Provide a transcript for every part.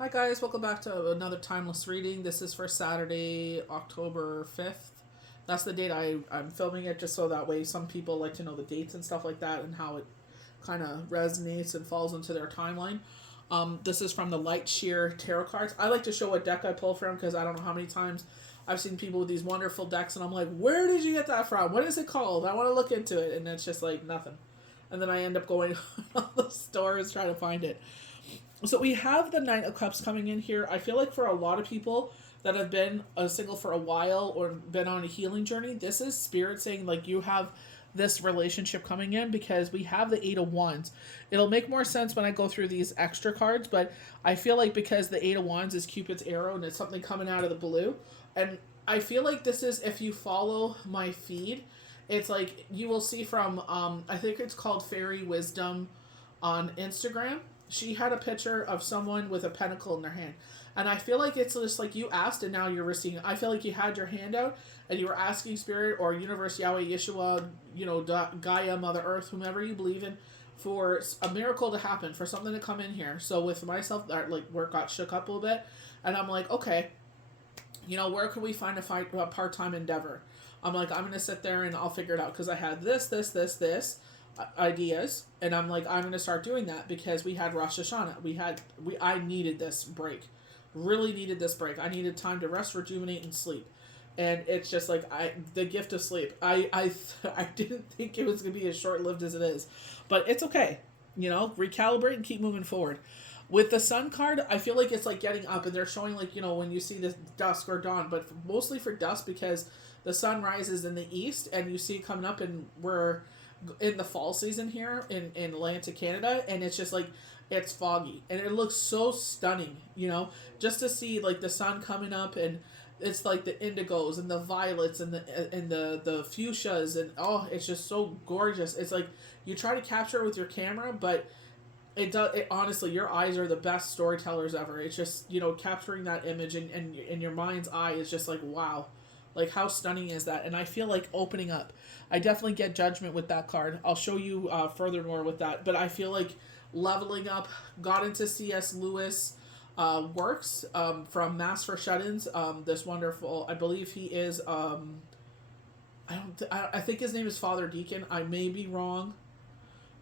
Hi guys, welcome back to another timeless reading. This is for Saturday, October 5th. That's the date I'm filming it just so that way some people like to know the dates and stuff like that and how it kind of resonates and falls into their timeline. This is from the Light Sheer Tarot cards. I like to show what deck I pull from because I don't know how many times I've seen people with these wonderful decks and I'm like, where did you get that from? What is it called? I want to look into it. And it's just like nothing. And then I end up going all the stores trying to find it. So we have the Knight of Cups coming in here. I feel like for a lot of people that have been single for a while or been on a healing journey, this is Spirit saying like you have this relationship coming in because we have the Eight of Wands. It'll make more sense when I go through these extra cards, but I feel like because the Eight of Wands is Cupid's arrow and it's something coming out of the blue, and I feel like this is, if you follow my feed, it's like you will see from I think it's called Fairy Wisdom on Instagram. She had a picture of someone with a pentacle in their hand. And I feel like it's just like you asked and now you're receiving. I feel like you had your hand out and you were asking Spirit or Universe, Yahweh, Yeshua, Gaia, Mother Earth, whomever you believe in, for a miracle to happen, for something to come in here. So with myself, that like work got shook up a little bit. And I'm like, okay, where can we find a part-time endeavor? I'm like, I'm going to sit there and I'll figure it out because I had this ideas, and I'm like, I'm going to start doing that because we had Rosh Hashanah. I needed this break. Really needed this break. I needed time to rest, rejuvenate, and sleep. And it's just like the gift of sleep. I didn't think it was going to be as short-lived as it is. But it's okay. Recalibrate and keep moving forward. With the Sun card, I feel like it's like getting up, and they're showing like, when you see the dusk or dawn, but mostly for dusk because the sun rises in the east and you see it coming up, and we're in the fall season here in Atlantic Canada, and it's just like it's foggy and it looks so stunning, just to see like the sun coming up, and it's like the indigos and the violets and the fuchsias, and oh, it's just so gorgeous. It's like you try to capture it with your camera, but it honestly, your eyes are the best storytellers ever. It's just capturing that image in your mind's eye is just like wow. Like, how stunning is that? And I feel like opening up. I definitely get Judgment with that card. I'll show you furthermore with that. But I feel like leveling up, got into C.S. Lewis works from Mass for Shut-ins. This wonderful, I believe he is, I think his name is Father Deacon. I may be wrong,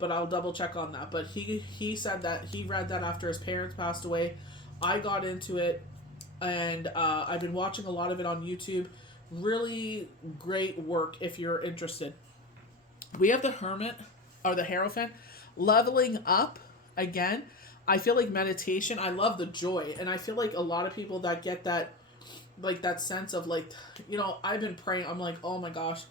but I'll double check on that. But he said that he read that after his parents passed away. I got into it, and I've been watching a lot of it on YouTube. Really great work if you're interested. We have the Hermit or the Hierophant. Leveling up again. I feel like meditation. I love the joy, and I feel like a lot of people that get that, like that sense of like, I've been praying. I'm like, oh my gosh.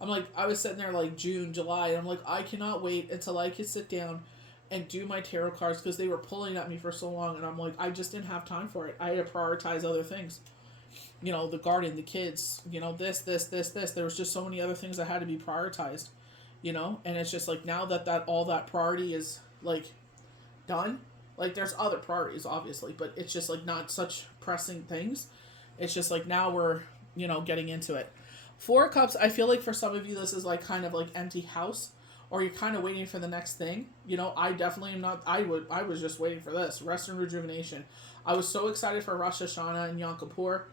I'm like, I was sitting there like June, July, and I'm like, I cannot wait until I can sit down and do my tarot cards because they were pulling at me for so long, and I'm like, I just didn't have time for it. I had to prioritize other things. The garden, the kids, this. There was just so many other things that had to be prioritized, and it's just like now that all that priority is like done, like there's other priorities obviously, but it's just like not such pressing things. It's just like now we're, getting into it. Four of Cups, I feel like for some of you this is like kind of like empty house, or you're kind of waiting for the next thing. I definitely am not. I was just waiting for this rest and rejuvenation. I was so excited for Rosh Hashanah and Yom Kippur.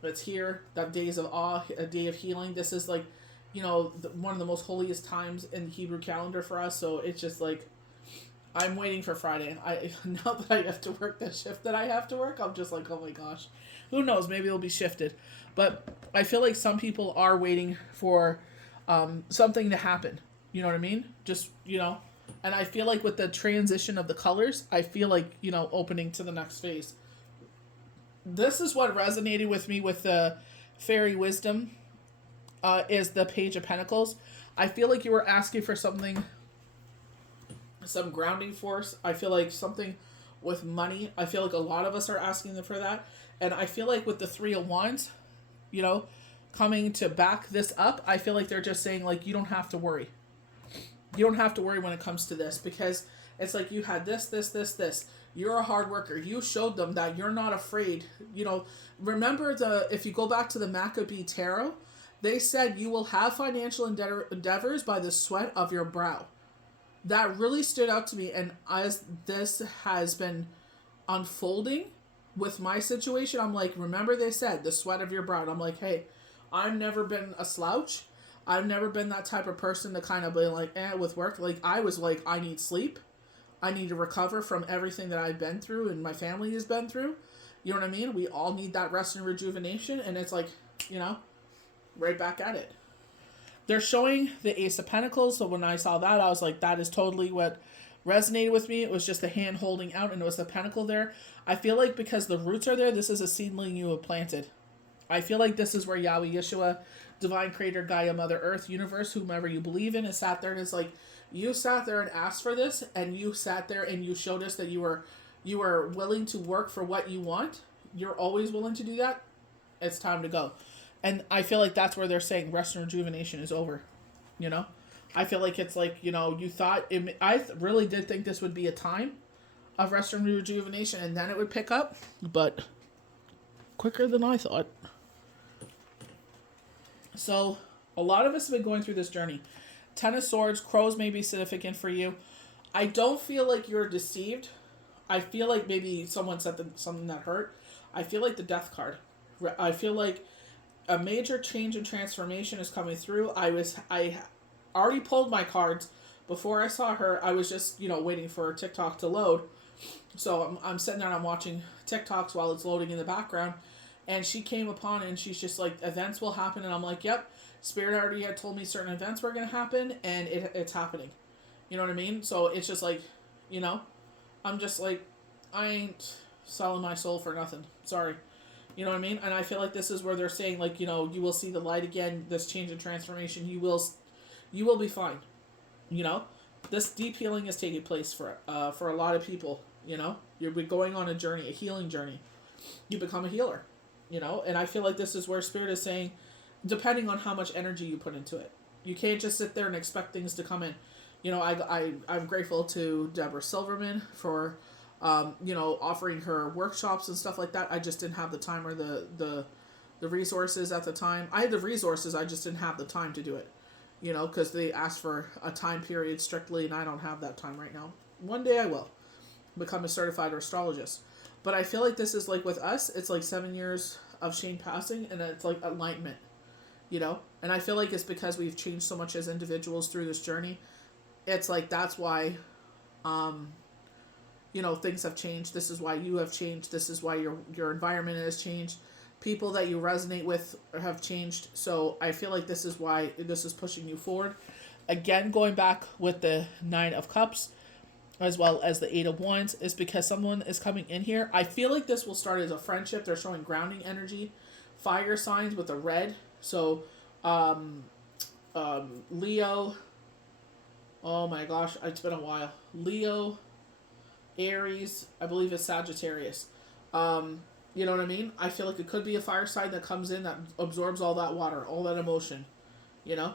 It's here, that days of awe, a day of healing. This is like, one of the most holiest times in the Hebrew calendar for us. So it's just like, I'm waiting for Friday. Now that I have to work the shift that I have to work, I'm just like, oh my gosh, who knows? Maybe it'll be shifted. But I feel like some people are waiting for something to happen. You know what I mean? Just, and I feel like with the transition of the colors, I feel like, opening to the next phase. This is what resonated with me with the Fairy Wisdom is the Page of Pentacles. I feel like you were asking for something, some grounding force. I feel like something with money. I feel like a lot of us are asking for that. And I feel like with the Three of Wands, coming to back this up, I feel like they're just saying like, you don't have to worry. You don't have to worry when it comes to this because it's like you had this. You're a hard worker. You showed them that you're not afraid. Remember if you go back to the Maccabee Tarot, they said you will have financial endeavors by the sweat of your brow. That really stood out to me. And as this has been unfolding, with my situation, I'm like, remember they said the sweat of your brow. I'm like, hey, I've never been a slouch. I've never been that type of person to kind of be like, with work. Like, I was like, I need sleep. I need to recover from everything that I've been through and my family has been through. You know what I mean? We all need that rest and rejuvenation. And it's like, you know, right back at it. They're showing the Ace of Pentacles. So when I saw that, I was like, that is totally what resonated with me. It was just the hand holding out and it was the pentacle there. I feel like because the roots are there, this is a seedling you have planted. I feel like this is where Yahweh, Yeshua, Divine Creator, Gaia, Mother Earth, Universe, whomever you believe in, is sat there and is like, you sat there and asked for this, and you sat there and you showed us that you were willing to work for what you want. You're always willing to do that. It's time to go. And I feel like that's where they're saying rest and rejuvenation is over. You know? I feel like it's like, you know, you thought... I really did think this would be a time of rest and rejuvenation, and then it would pick up. But quicker than I thought. So, a lot of us have been going through this journey. Ten of Swords, crows may be significant for you. I don't feel like you're deceived. I feel like maybe someone said something that hurt. I feel like the Death card. I feel like a major change and transformation is coming through. I already pulled my cards before I saw her. I was just, you know, waiting for TikTok to load. So I'm sitting there and I'm watching TikToks while it's loading in the background. And she came upon it and she's just like, events will happen. And I'm like, yep, Spirit already had told me certain events were going to happen and it's happening. You know what I mean? So it's just like, you know, I'm just like, I ain't selling my soul for nothing. Sorry. You know what I mean? And I feel like this is where they're saying, like, you know, you will see the light again, this change and transformation. You will be fine. You know? This deep healing is taking place for a lot of people, you know? You're going on a journey, a healing journey. You become a healer, you know? And I feel like this is where Spirit is saying, depending on how much energy you put into it. You can't just sit there and expect things to come in. You know, I'm grateful to Deborah Silverman for, you know, offering her workshops and stuff like that. I just didn't have the time or the resources at the time. I had the resources, I just didn't have the time to do it. You know, because they asked for a time period strictly, and I don't have that time right now. One day I will become a certified astrologist. But I feel like this is like with us, it's like 7 years of Shane passing, and it's like alignment. You know? And I feel like it's because we've changed so much as individuals through this journey. It's like, that's why, you know, things have changed. This is why you have changed. This is why your environment has changed. People that you resonate with have changed. So I feel like this is why this is pushing you forward. Again, going back with the 9 of Cups, as well as the 8 of Wands, is because someone is coming in here. I feel like this will start as a friendship. They're showing grounding energy. Fire signs with the red. So, Leo. Oh my gosh, it's been a while. Leo, Aries, I believe it's Sagittarius. You know what I mean? I feel like it could be a fire sign that comes in that absorbs all that water, all that emotion. You know?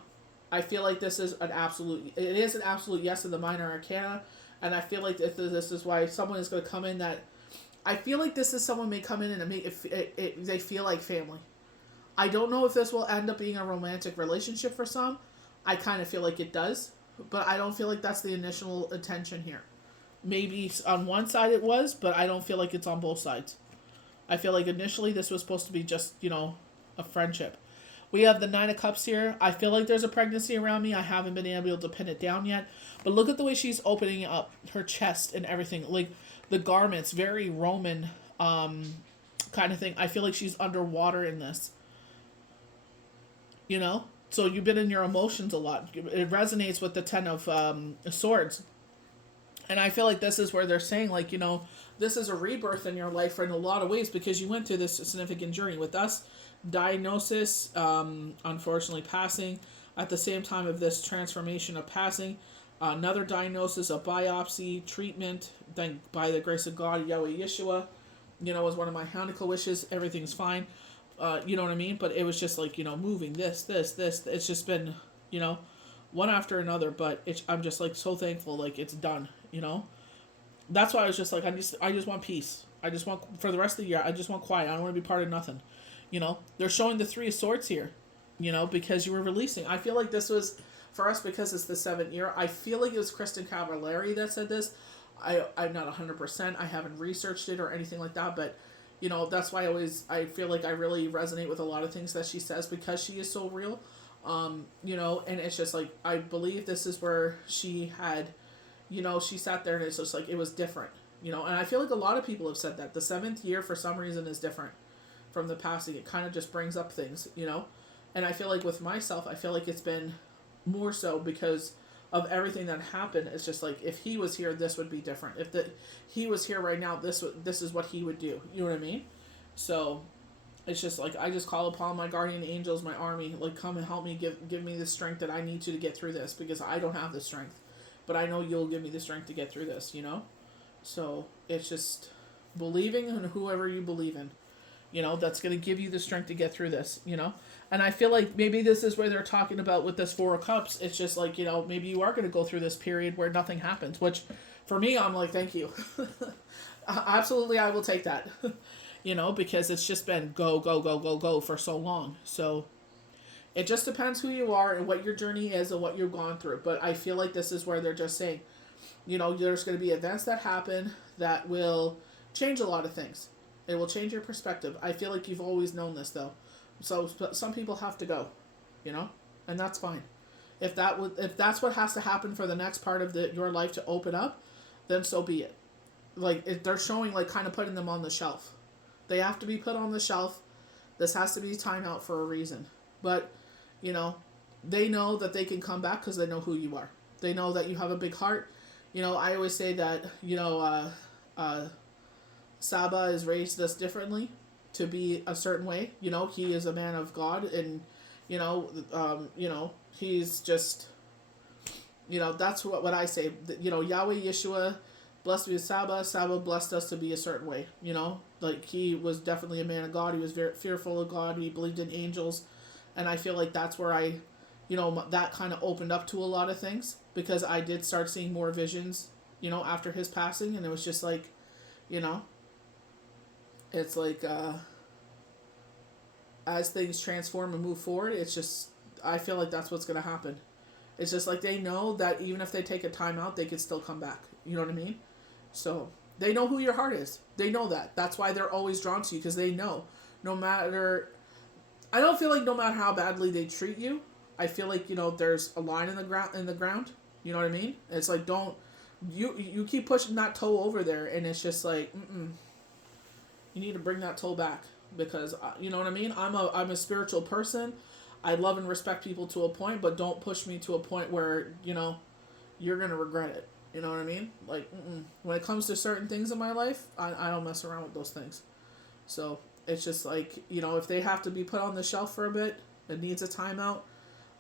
I feel like this is an absolute yes in the minor arcana. And I feel like this is why someone is going to come in that... I feel like this is someone may come in and make it they feel like family. I don't know if this will end up being a romantic relationship for some. I kind of feel like it does. But I don't feel like that's the initial intention here. Maybe on one side it was, but I don't feel like it's on both sides. I feel like initially this was supposed to be just, you know, a friendship. We have the 9 of Cups here. I feel like there's a pregnancy around me. I haven't been able to pin it down yet. But look at the way she's opening up her chest and everything. Like, the garments, very Roman kind of thing. I feel like she's underwater in this. You know? So you've been in your emotions a lot. It resonates with the 10 of Swords. And I feel like this is where they're saying, like, you know, this is a rebirth in your life in a lot of ways because you went through this significant journey. With us, diagnosis, unfortunately passing. At the same time of this transformation of passing, another diagnosis, a biopsy, treatment, then by the grace of God, Yahweh Yeshua, you know, was one of my Hanukkah wishes. Everything's fine. You know what I mean? But it was just like, you know, moving this. It's just been, you know, one after another. But I'm just like so thankful, like it's done, you know? That's why I was just like, I just want peace. I just want, for the rest of the year, I just want quiet. I don't want to be part of nothing. You know? They're showing the 3 of Swords here, you know, because you were releasing. I feel like this was, for us, because it's the 7th year, I feel like it was Kristen Cavallari that said this. I'm not 100%. I haven't researched it or anything like that, but That's why I feel like I really resonate with a lot of things that she says because she is so real. And it's just like, I believe this is where she had, she sat there and it's just like, it was different, and I feel like a lot of people have said that the seventh year for some reason is different from the passing. It kind of just brings up things. And I feel like with myself, I feel like it's been more so because of everything that happened. It's just like, if he was here, this would be different. If he was here right now, this is what he would do. You know what I mean? So it's just like, I just call upon my guardian angels, my army, like, come and help me, give me the strength that I need to get through this, because I don't have the strength, but I know you'll give me the strength to get through this. So it's just believing in whoever you believe in, that's going to give you the strength to get through this. And I feel like maybe this is where they're talking about with this Four of Cups. It's just like, maybe you are going to go through this period where nothing happens, which for me, I'm like, thank you. Absolutely, I will take that. Because it's just been go, go, go, go, go for so long. So it just depends who you are and what your journey is and what you've gone through. But I feel like this is where they're just saying, there's going to be events that happen that will change a lot of things. It will change your perspective. I feel like you've always known this, though. So some people have to go, and that's fine. If that's what has to happen for the next part of your life to open up, then so be it. Like, they're showing, like, kind of putting them on the shelf. They have to be put on the shelf. This has to be time out for a reason. But, they know that they can come back because they know who you are. They know that you have a big heart. I always say that, Saba has raised us differently to be a certain way. He is a man of God, and, he's just, that's what I say. Yahweh Yeshua blessed me with Saba. Saba blessed us to be a certain way. Like, he was definitely a man of God. He was very fearful of God. He believed in angels. And I feel like that's where that kind of opened up to a lot of things, because I did start seeing more visions, after his passing. And it was just like, it's like, as things transform and move forward, it's just, I feel like that's what's going to happen. It's just like, they know that even if they take a time out, they could still come back. You know what I mean? So they know who your heart is. They know that. That's why they're always drawn to you, because they know I don't feel like no matter how badly they treat you, I feel like, there's a line in the ground. You know what I mean? It's like, you keep pushing that toe over there, and it's just like, you need to bring that toe back, because, you know what I mean? I'm a spiritual person. I love and respect people to a point, but don't push me to a point where, you're going to regret it. You know what I mean? Like, when it comes to certain things in my life, I don't mess around with those things. So it's just like, if they have to be put on the shelf for a bit, it needs a timeout,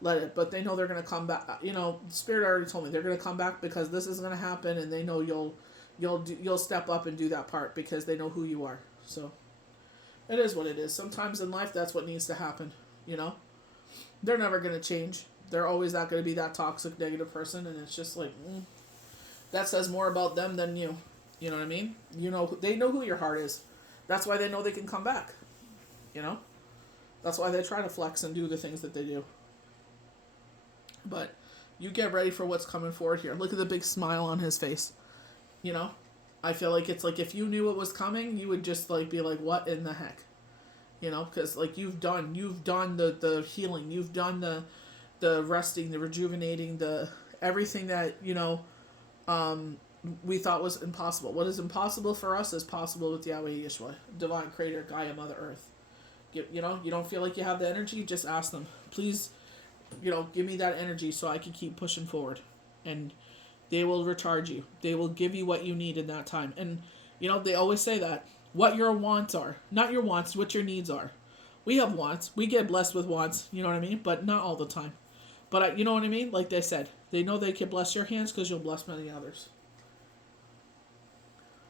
let it. But they know they're going to come back. Spirit already told me they're going to come back, because this is going to happen, and they know you'll step up and do that part, because they know who you are. So it is what it is. Sometimes in life, that's what needs to happen. They're never going to change. They're always not going to be that toxic, negative person, and it's just like, that says more about them than you. You know what I mean? They know who your heart is. That's why they know they can come back. That's why they try to flex and do the things that they do. But you get ready for what's coming forward here. Look at the big smile on his face. I feel like it's like, if you knew what was coming, you would just like be like, what in the heck? Because like, you've done the healing, you've done the resting, the rejuvenating, the everything that we thought was impossible. What is impossible for us is possible with Yahweh Yeshua, divine creator, Gaia, Mother Earth. You don't feel like you have the energy, just ask them, please, give me that energy so I can keep pushing forward. And they will recharge you. They will give you what you need in that time. And, they always say that. What your wants are. Not your wants, what your needs are. We have wants. We get blessed with wants, you know what I mean? But not all the time. But you know what I mean? Like they said, they know they can bless your hands because you'll bless many others.